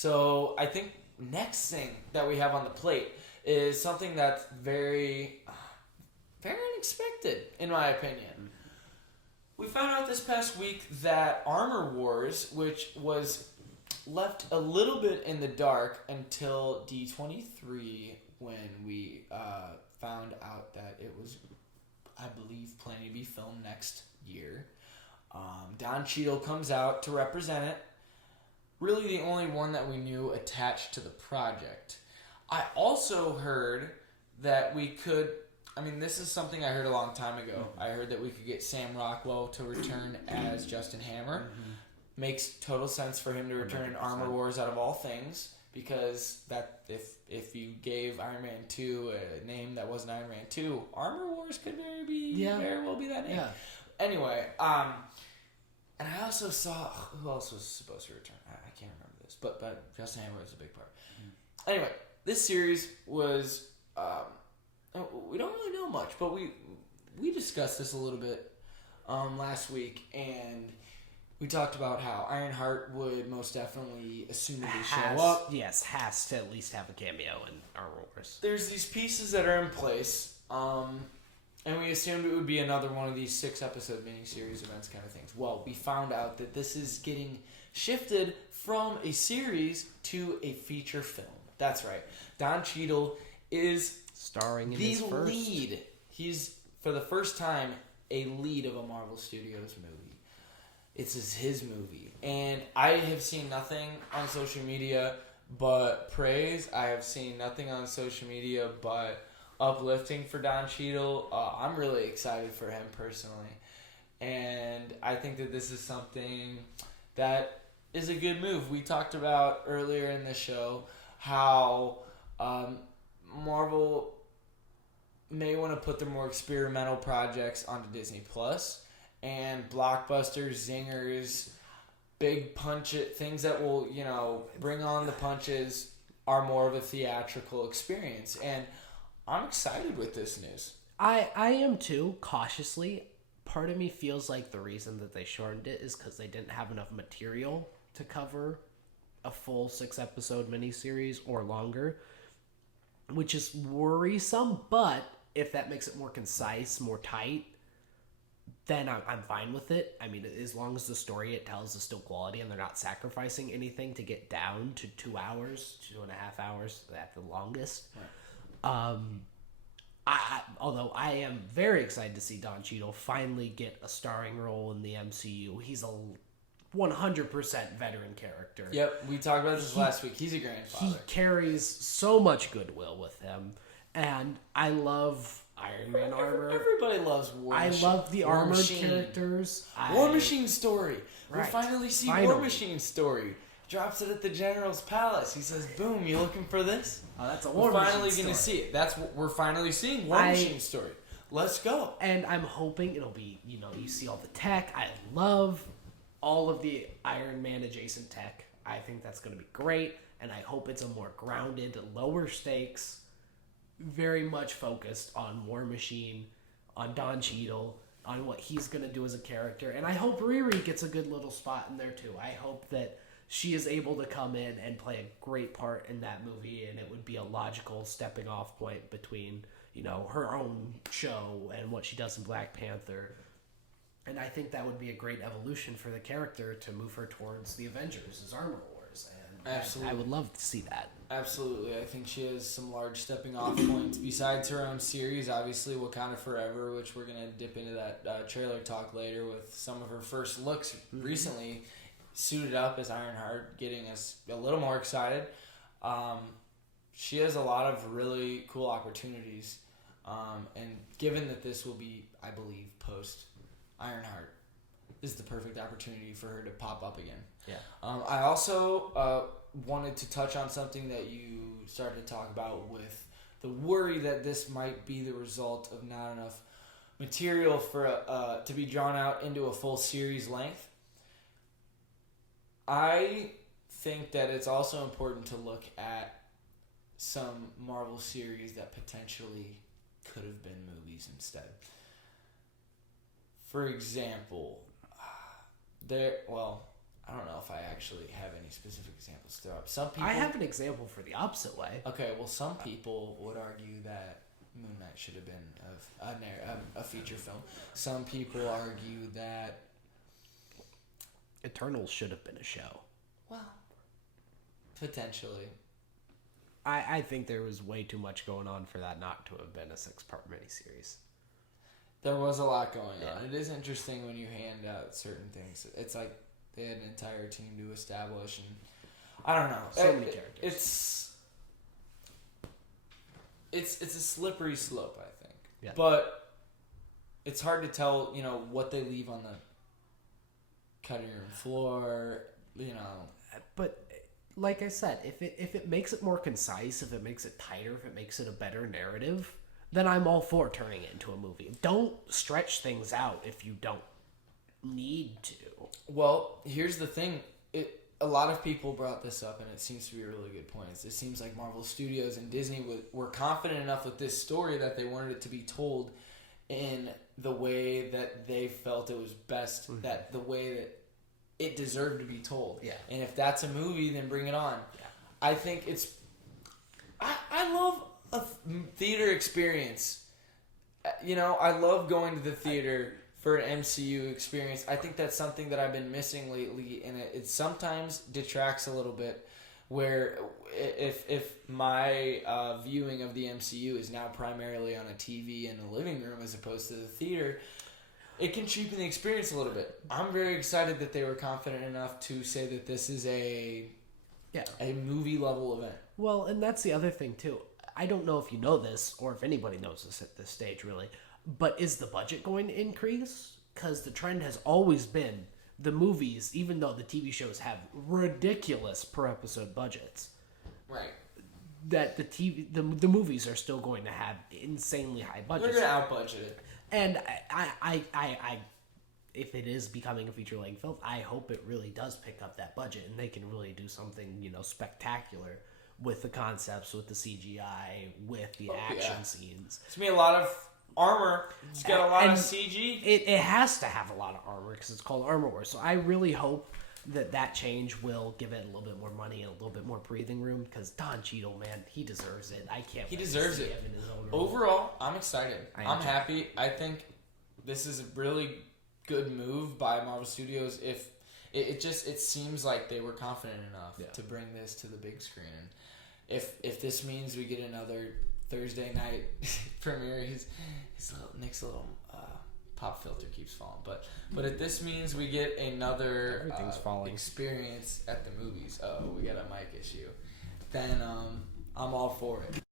So I think next thing that we have on the plate is something that's very, very unexpected, in my opinion. We found out this past week that Armor Wars, which was left a little bit in the dark until D23 when we found out that it was, I believe, planning to be filmed next year. Don Cheadle comes out to represent it. Really the only one that we knew attached to the project. I also heard that we could... I mean, this is something I heard a long time ago. I heard that we could get Sam Rockwell to return as Justin Hammer. Makes total sense for him to return in Armor Wars out of all things, because that if you gave Iron Man 2 a name that wasn't Iron Man 2, Armor Wars could very well be that name. Yeah. Anyway, and I also saw... Who else was supposed to return? I can't remember this, but Justin Hammer was a big part. Anyway, this series was... we don't really know much, but we discussed this a little bit last week, and we talked about how Ironheart would most definitely assumedly show up. Yes, has to at least have a cameo in Armor Wars. There's these pieces that are in place, and we assumed it would be another one of these 6-episode miniseries events kind of things. Well, we found out that this is getting shifted from a series to a feature film. That's right. Don Cheadle is... starring in his first. The lead. He's, for the first time, a lead of a Marvel Studios movie. It's his movie. And I have seen nothing on social media but praise. I have seen nothing on social media but uplifting for Don Cheadle. I'm really excited for him personally. And I think that this is something that is a good move. We talked about earlier in the show how... Marvel may want to put their more experimental projects onto Disney Plus, and blockbusters, zingers, big punch it, things that will, bring on the punches are more of a theatrical experience. And I'm excited with this news. I am too, cautiously. Part of me feels like the reason that they shortened it is because they didn't have enough material to cover a full 6-episode miniseries or longer, which is worrisome, but if that makes it more concise, more tight, then I'm fine with it. I mean, as long as the story it tells is still quality and they're not sacrificing anything to get down to 2 hours, 2.5 hours at the longest. Right. Although I am very excited to see Don Cheadle finally get a starring role in the MCU. He's a 100% veteran character. Yep, we talked about this last week. He's a grandfather. He carries so much goodwill with him, and I love Iron Man armor. Everybody loves War Machine. I love the armored characters. War Machine story. Right. We'll finally see War Machine story. Drops it at the General's Palace. He says, "Boom! You looking for this?" Oh, that's a War Machine story. We're finally going to see it. That's what we're finally seeing. War Machine story. Let's go. And I'm hoping it'll be. You see all the tech. I love all of the Iron Man adjacent tech. I think that's going to be great, and I hope it's a more grounded, lower stakes, very much focused on War Machine, on Don Cheadle, on what he's going to do as a character, and I hope Riri gets a good little spot in there too. I hope that she is able to come in and play a great part in that movie, and it would be a logical stepping off point between, her own show and what she does in Black Panther. And I think that would be a great evolution for the character to move her towards the Avengers as Armor Wars. And absolutely. I would love to see that. Absolutely. I think she has some large stepping off points. Besides her own series, obviously Wakanda Forever, which we're going to dip into that trailer talk later with some of her first looks recently suited up as Ironheart, getting us a little more excited. She has a lot of really cool opportunities. And given that this will be, I believe, post Ironheart, is the perfect opportunity for her to pop up again. Yeah. I also wanted to touch on something that you started to talk about with the worry that this might be the result of not enough material for to be drawn out into a full series length. I think that it's also important to look at some Marvel series that potentially could have been movies instead. For example, I don't know if I actually have any specific examples to throw up. Some people. I have an example for the opposite way. Okay, well, some people would argue that Moon Knight should have been a feature film. Some people argue that Eternals should have been a show. Well, potentially. I think there was way too much going on for that not to have been a 6-part miniseries. There was a lot going on. It is interesting when you hand out certain things. It's like they had an entire team to establish, and I don't know. So many characters. It's a slippery slope, I think. Yeah. But it's hard to tell, what they leave on the cutting room floor, But like I said, if it makes it more concise, if it makes it tighter, if it makes it a better narrative, then I'm all for turning it into a movie. Don't stretch things out if you don't need to. Well, here's the thing. A lot of people brought this up, and it seems to be a really good point. It seems like Marvel Studios and Disney were confident enough with this story that they wanted it to be told in the way that they felt it was best, that the way that it deserved to be told. Yeah. And if that's a movie, then bring it on. Yeah. I think it's... I love a theater experience. I love going to the theater for an MCU experience. I think that's something that I've been missing lately, and it sometimes detracts a little bit, where if my viewing of the MCU is now primarily on a TV in the living room as opposed to the theater, it can cheapen the experience a little bit. I'm very excited that they were confident enough to say that this is a movie level event. Well, and that's the other thing too. I don't know if you know this, or if anybody knows this at this stage, really. But is the budget going to increase? Because the trend has always been the movies, even though the TV shows have ridiculous per episode budgets, right? That the movies are still going to have insanely high budgets. They're going to out-budget it. And I if it is becoming a feature-length film, I hope it really does pick up that budget and they can really do something spectacular with the concepts, with the CGI, with the action scenes. It's going to be a lot of armor. It's got a lot of CG. It has to have a lot of armor because it's called Armor Wars. So I really hope that change will give it a little bit more money and a little bit more breathing room, because Don Cheadle, man, he deserves it. I can't. He deserves it. Him in his own role. Overall, I'm excited. I'm happy. I think this is a really good move by Marvel Studios. If it seems like they were confident enough to bring this to the big screen, and if this means we get another Thursday night premiere, Nick's little pop filter keeps falling, but if this means we get another experience at the movies, we got a mic issue, then I'm all for it.